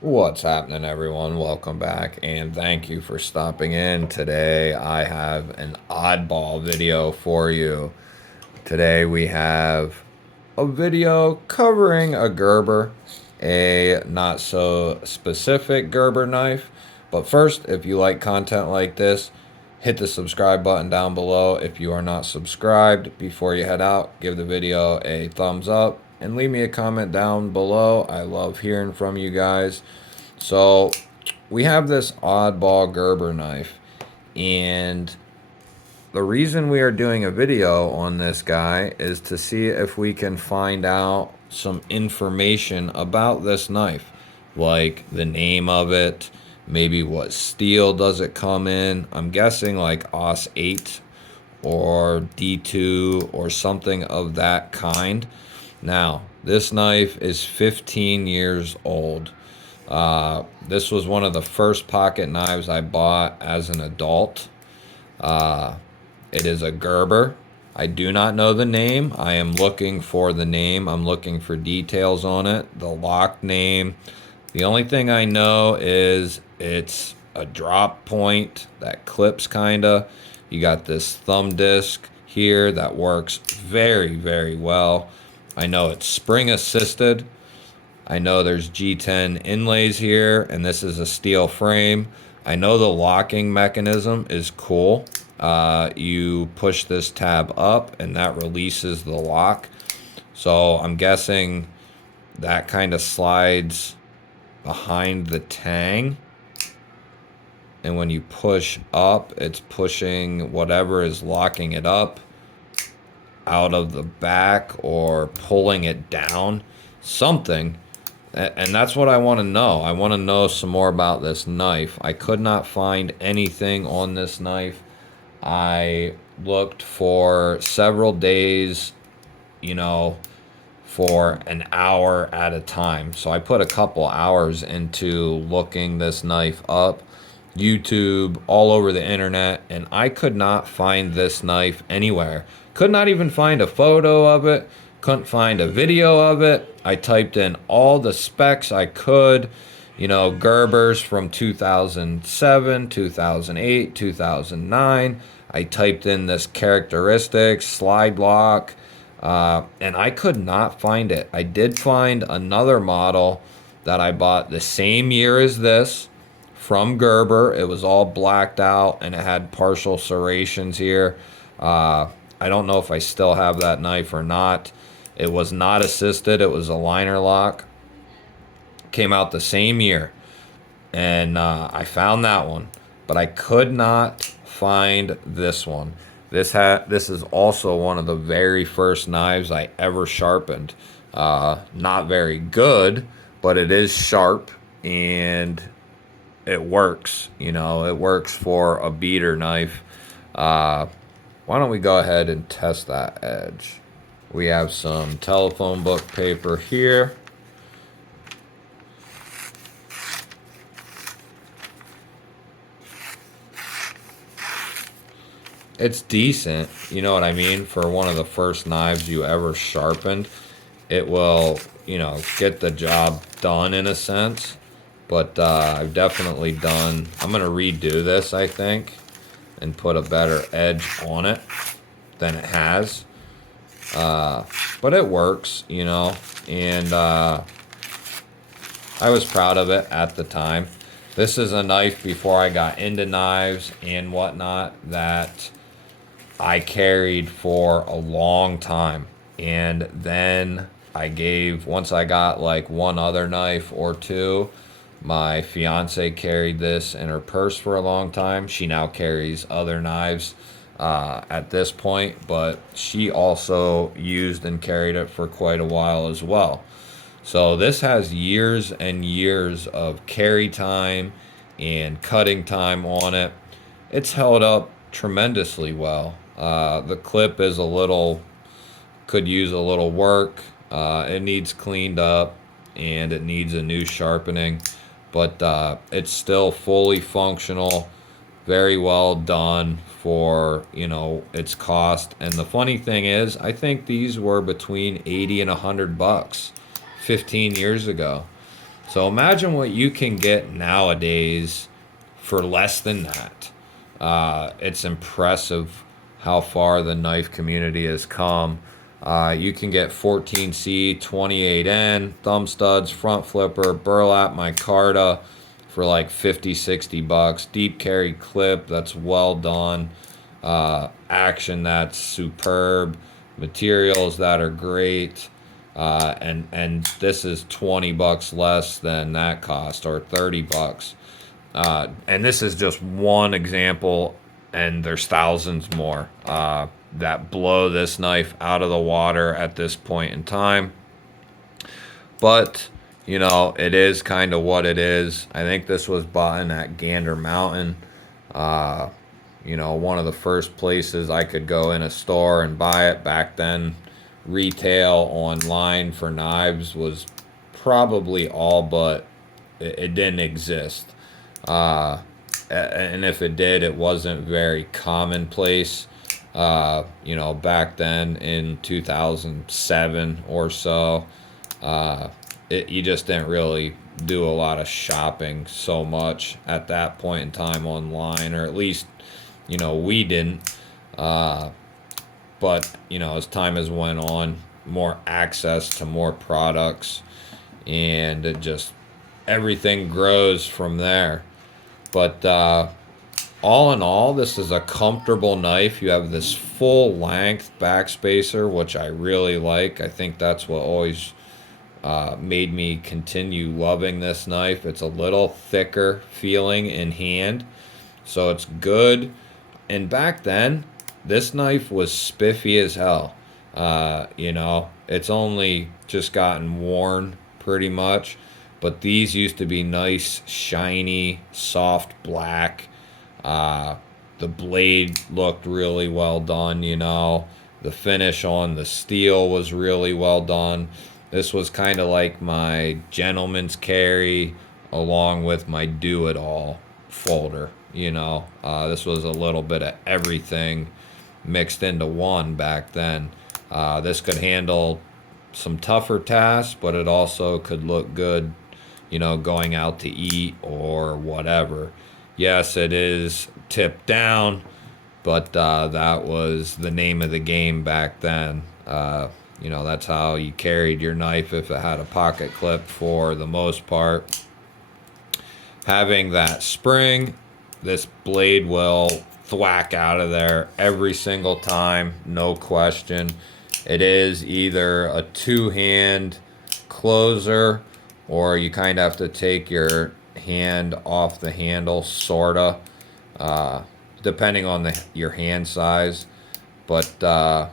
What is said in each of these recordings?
What's happening, everyone? Welcome back, and thank you for stopping in. Today, I have an oddball video for you. Today, we have a video covering a Gerber, a not so specific Gerber knife. But first, if you like content like this, hit the subscribe button down below. If you are not subscribed, before you head out, give the video a thumbs up and leave me a comment down below. I love hearing from you guys. So we have this oddball Gerber knife, and the reason we are doing a video on this guy is to see if we can find out some information about this knife, like the name of it, maybe what steel does it come in. I'm guessing like AUS 8 or D2 or something of that kind. Now, this knife is 15 years old. This was one of the first pocket knives I bought as an adult. It is a Gerber. I do not know the name. I am looking for the name. I'm looking for details on it. The lock name. The only thing I know is it's a drop point that clips kinda. You got this thumb disc here that works very, very well. I know it's spring assisted. I know there's G10 inlays here, and this is a steel frame. I know the locking mechanism is cool. You push this tab up, and that releases the lock. So I'm guessing that kind of slides behind the tang. And when you push up, it's pushing whatever is locking it up out of the back or pulling it down. Something. And that's what I want to know. I want to know some more about this knife. I could not find anything on this knife. I looked for several days, for an hour at a time. So I put a couple hours into looking this knife up, YouTube, all over the internet, and I could not find this knife anywhere. Could not even find a photo of it. Couldn't find a video of it. I typed in all the specs I could, Gerbers from 2007, 2008, 2009. I typed in this characteristics, slide lock, and I could not find it. I did find another model that I bought the same year as this from Gerber. It was all blacked out and it had partial serrations here. I don't know if I still have that knife or not. It was not assisted. It was a liner lock. Came out the same year. And I found that one. But I could not find this one. This is also one of the very first knives I ever sharpened. Not very good, but it is sharp and it works. It works for a beater knife. Why don't we go ahead and test that edge? We have some telephone book paper here. It's decent, you know what I mean? For one of the first knives you ever sharpened, it will, get the job done in a sense. But I've definitely I'm going to redo this, I think, and put a better edge on it than it has. But it works, and I was proud of it at the time. This is a knife before I got into knives and whatnot that I carried for a long time. And then once I got like one other knife or two, my fiance carried this in her purse for a long time. She now carries other knives at this point, but she also used and carried it for quite a while as well. So this has years and years of carry time and cutting time on it. It's held up tremendously well. The clip is could use a little work. It needs cleaned up and it needs a new sharpening, but it's still fully functional, very well done for its cost. And the funny thing is, I think these were between 80 and $100 15 years ago. So imagine what you can get nowadays for less than that. It's impressive how far the knife community has come. You can get 14C, 28N, thumb studs, front flipper, burlap micarta for like 50, 60 bucks. Deep carry clip that's well done. Action that's superb. Materials that are great. And this is 20 bucks less than that cost, or 30 bucks. And this is just one example, and there's thousands more that blow this knife out of the water at this point in time. But, you know, it is kind of what it is. I think this was bought in at Gander Mountain. You know, one of the first places I could go in a store and buy it back then. Retail online for knives was probably all but it didn't exist. And if it did, it wasn't very commonplace. You know, back then in 2007 or so, you just didn't really do a lot of shopping so much at that point in time online, or at least, you know, we didn't. But, you know, as time has went on, more access to more products, and it just, everything grows from there. But all in all, this is a comfortable knife. You have this full length backspacer, which I really like. I think that's what always made me continue loving this knife. It's a little thicker feeling in hand, so it's good. And back then, this knife was spiffy as hell. You know, it's only just gotten worn pretty much. But these used to be nice, shiny, soft black. The blade looked really well done, you know. The finish on the steel was really well done. This was kind of like my gentleman's carry along with my do-it-all folder, you know. This was a little bit of everything mixed into one back then. This could handle some tougher tasks, but it also could look good, you know, going out to eat or whatever. Yes, it is tipped down, but that was the name of the game back then. You know, that's how you carried your knife if it had a pocket clip for the most part. Having that spring, this blade will thwack out of there every single time, no question. It is either a two-hand closer, or you kind of have to take your hand off the handle, sorta, depending on your hand size. But a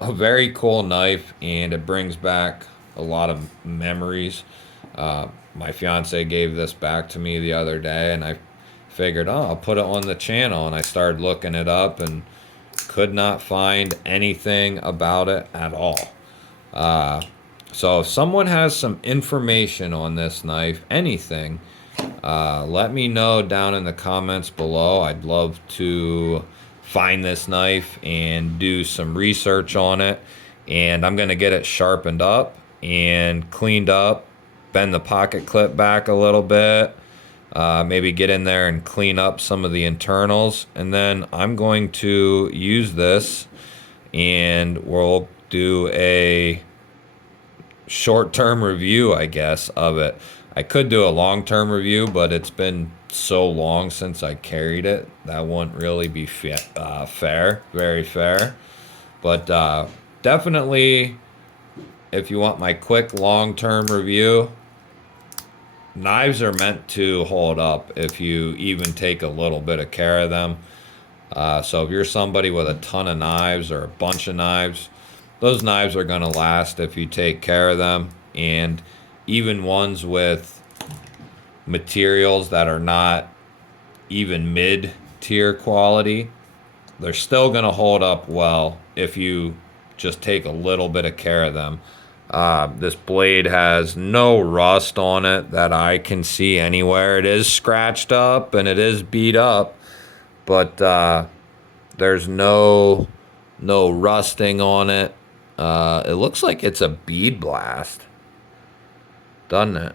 very cool knife, and it brings back a lot of memories. My fiance gave this back to me the other day, and I figured, oh, I'll put it on the channel, and I started looking it up and could not find anything about it at all. So if someone has some information on this knife, anything, let me know down in the comments below. I'd love to find this knife and do some research on it. And I'm going to get it sharpened up and cleaned up, bend the pocket clip back a little bit, maybe get in there and clean up some of the internals. And then I'm going to use this, and we'll do a short-term review, I guess, of it. I could do a long-term review, but it's been so long since I carried it, that wouldn't really be fair, very fair. But definitely, if you want my quick long-term review, knives are meant to hold up if you even take a little bit of care of them. So if you're somebody with a ton of knives or a bunch of knives, those knives are going to last if you take care of them. And even ones with materials that are not even mid-tier quality, they're still going to hold up well if you just take a little bit of care of them. This blade has no rust on it that I can see anywhere. It is scratched up and it is beat up, but there's no rusting on it. It looks like it's a bead blast, doesn't it?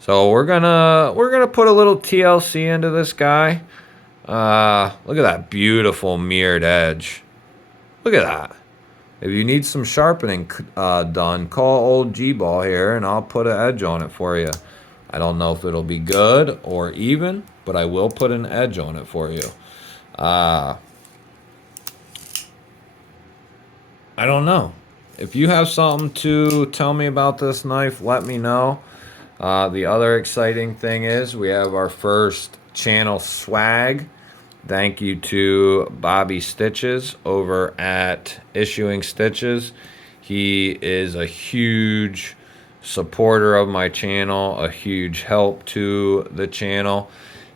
So we're gonna put a little TLC into this guy. Look at that beautiful mirrored edge. Look at that. If you need some sharpening done, call old G-Ball here and I'll put an edge on it for you. I don't know if it'll be good or even, but I will put an edge on it for you. I don't know. If you have something to tell me about this knife, let me know. The other exciting thing is we have our first channel swag. Thank you to Bobby Stitches over at Issuing Stitches. He is a huge supporter of my channel, a huge help to the channel.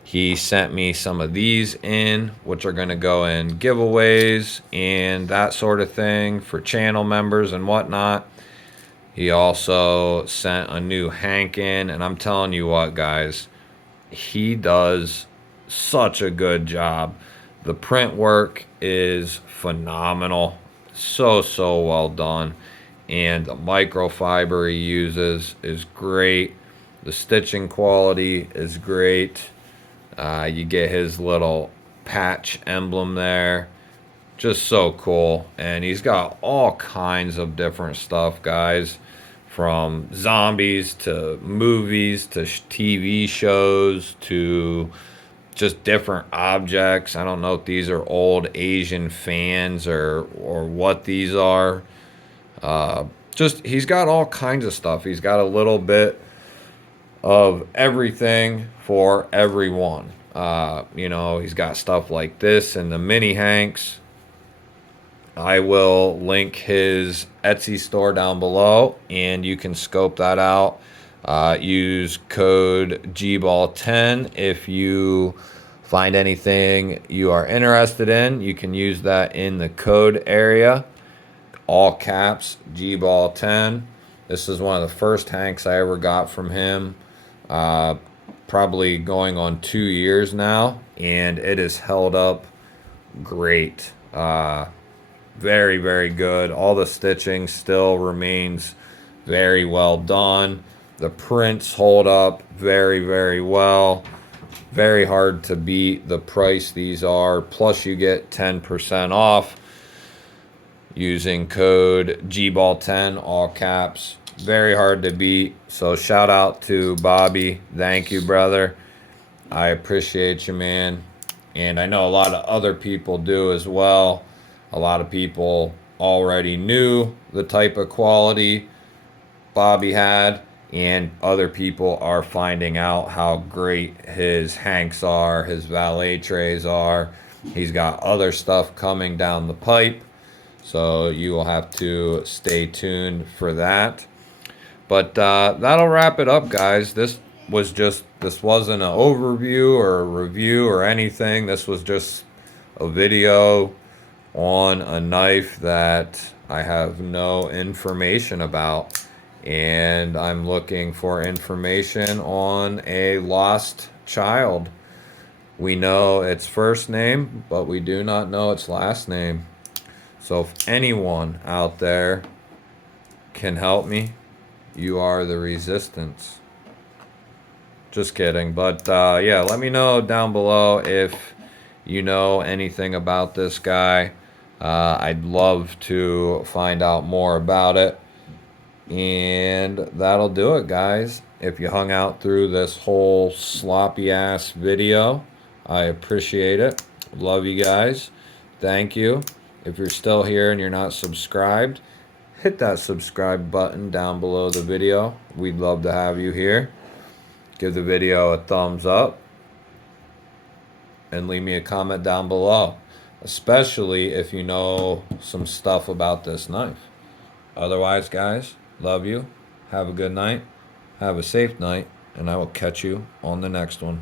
He sent me some of these in, which are going to go in giveaways and that sort of thing for channel members and whatnot. He also sent a new Hank in, and I'm telling you what, guys, he does such a good job. The print work is phenomenal. So well done. And the microfiber he uses is great. The stitching quality is great. You get his little patch emblem there. Just so cool. And he's got all kinds of different stuff, guys. From zombies to movies to TV shows to just different objects. I don't know if these are old Asian fans or what these are. Just he's got all kinds of stuff. He's got a little bit of everything for everyone. You know, he's got stuff like this and the mini Hanks. I will link his Etsy store down below and you can scope that out. Use code GBALL10 if you find anything you are interested in. You can use that in the code area. All caps, GBALL10. This is one of the first Hanks I ever got from him. Probably going on 2 years now, and it is held up great. Very good. All the stitching still remains very well done. The prints hold up very well. Very hard to beat the price these are. Plus you get 10% off using code GBALL10, all caps. Very hard to beat. So shout out to Bobby. Thank you, brother. I appreciate you, man. And I know a lot of other people do as well. A lot of people already knew the type of quality Bobby had, and other people are finding out how great his Hanks are, his valet trays are. He's got other stuff coming down the pipe, so you will have to stay tuned for that. But that'll wrap it up, guys. This wasn't an overview or a review or anything. This was just a video on a knife that I have no information about, and I'm looking for information on a lost child. We know its first name, but we do not know its last name. So if anyone out there can help me, you are the resistance. Just kidding. But yeah, let me know down below if you know anything about this guy. I'd love to find out more about it. And that'll do it, guys. If you hung out through this whole sloppy ass video, I appreciate it. Love you guys. Thank you. If you're still here and you're not subscribed, hit that subscribe button down below the video. We'd love to have you here. Give the video a thumbs up and leave me a comment down below, especially if you know some stuff about this knife. Otherwise, guys, love you. Have a good night. Have a safe night, and I will catch you on the next one.